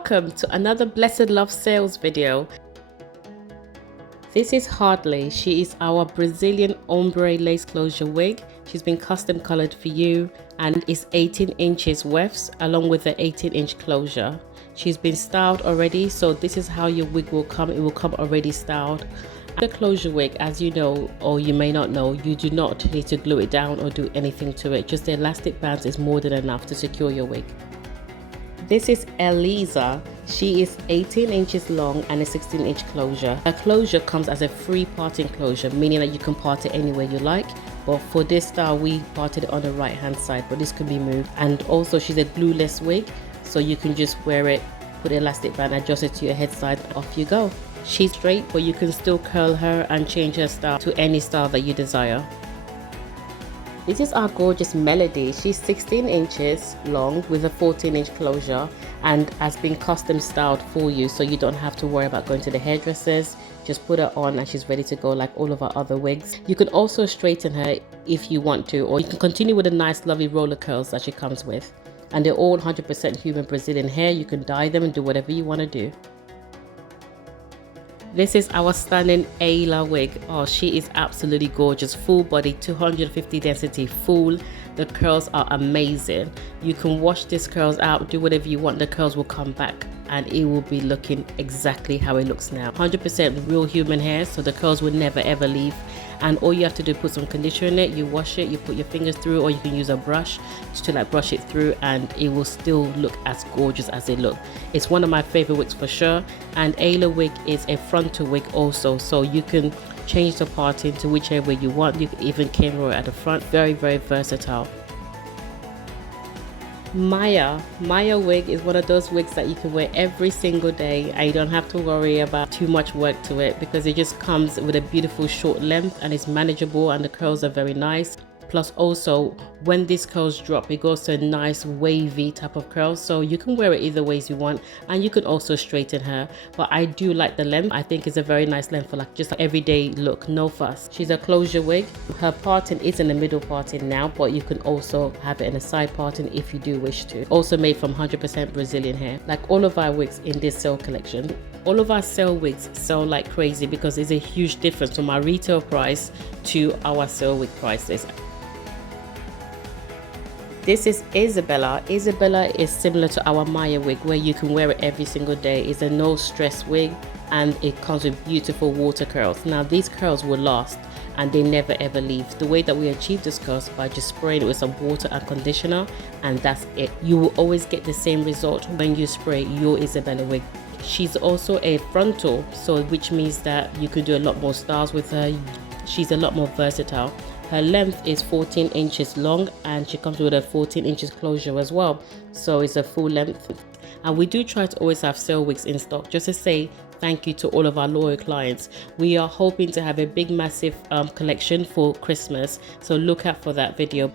Welcome to another Blessedluv sales video. This is Hardly. She is our Brazilian ombre lace closure wig. She's been custom colored for you and is 18 inches wefts along with the 18-inch closure. She's been styled already, so this is how your wig will come. It will come already styled. The closure wig, as you know or you may not know, you do not need to glue it down or do anything to it. Just the elastic bands is more than enough to secure your wig. This is Eliza. She is 18 inches long and a 16-inch closure. Her closure comes as a free parting closure, meaning that you can part it anywhere you like. But for this style, we parted it on the right hand side, but this can be moved. And also she's a glueless wig, so you can just wear it, put the elastic band, adjust it to your head side, off you go. She's straight, but you can still curl her and change her style to any style that you desire. This is our gorgeous Melody. She's 16 inches long with a 14-inch closure and has been custom styled for you, so you don't have to worry about going to the hairdressers. Just put her on and she's ready to go like all of our other wigs. You can also straighten her if you want to, or you can continue with the nice lovely roller curls that she comes with. And they're all 100% human Brazilian hair. You can dye them and do whatever you want to do. This is our stunning Ayla wig. Oh, she is absolutely gorgeous. Full body, 250 density, full. The curls are amazing. You can wash these curls out, do whatever you want. The curls will come back and it will be looking exactly how it looks now. 100% real human hair, so the curls will never ever leave. And all you have to do is put some conditioner in it, you wash it, you put your fingers through, or you can use a brush to like brush it through, and it will still look as gorgeous as it looks. It's one of my favorite wigs for sure. And Ayla wig is a frontal wig also, so you can change the parting to whichever way you want. You can even camera it at the front. Very versatile. Maya wig is one of those wigs that you can wear every single day and you don't have to worry about too much work to it, because it just comes with a beautiful short length and it's manageable and the curls are very nice. Plus also when these curls drop, it goes to a nice wavy type of curl, so you can wear it either ways you want, and you can also straighten her. But I do like the length. I think it's a very nice length for like just like everyday look, no fuss. She's a closure wig. Her parting is in the middle parting now, but you can also have it in a side parting if you do wish to. Also made from 100% Brazilian hair. Like all of our wigs in this sale collection, all of our sale wigs sell like crazy because there's a huge difference from our retail price to our sale wig prices. This is Isabella. Isabella is similar to our Maya wig, where you can wear it every single day. It's a no stress wig and it comes with beautiful water curls. Now these curls will last and they never ever leave. The way that we achieve this curls by just spraying it with some water and conditioner, and that's it. You will always get the same result when you spray your Isabella wig. She's also a frontal, so which means that you can do a lot more styles with her. She's a lot more versatile. Her length is 14 inches long and she comes with a 14 inches closure as well, so it's a full length. And we do try to always have sale wigs in stock, just to say thank you to all of our loyal clients. We are hoping to have a big massive collection for Christmas, so look out for that video.